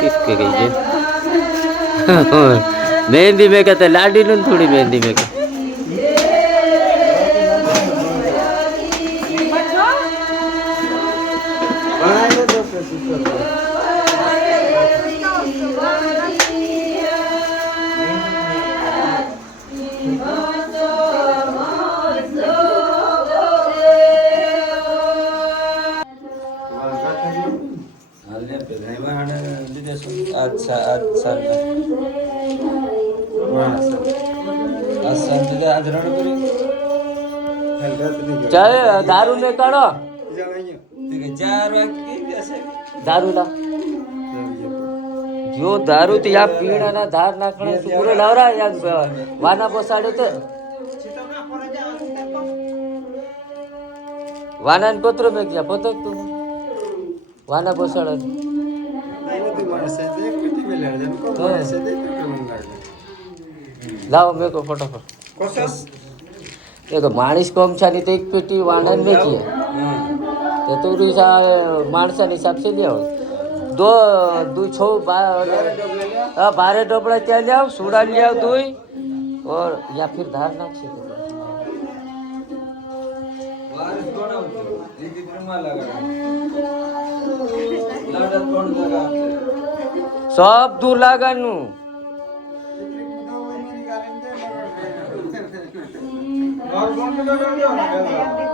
किसके गई है मेहंदी में कहते लाडी नु थोड़ी मेहंदी में कहते अच्छा अच्छा आज चाहे दारू में काढो 4 वागे दारू ला जो दारू तो या पीणा ना धार नाखणे सुपुरे लावरा या वाना पोसाडे ते वाना पत्र में क्या पता तू वाना पोसाडे लाओ मेरे को फटाफट देखो माणिस कोमछानी तो एक पेटी वाणन में की है तो तू रिसा माणसा हिसाब से लिया दो दो छो 12 डोबड़ा क्या लिया सूड़ा लिया दुई और या फिर धार ना सब दूर लगानु और कौन सा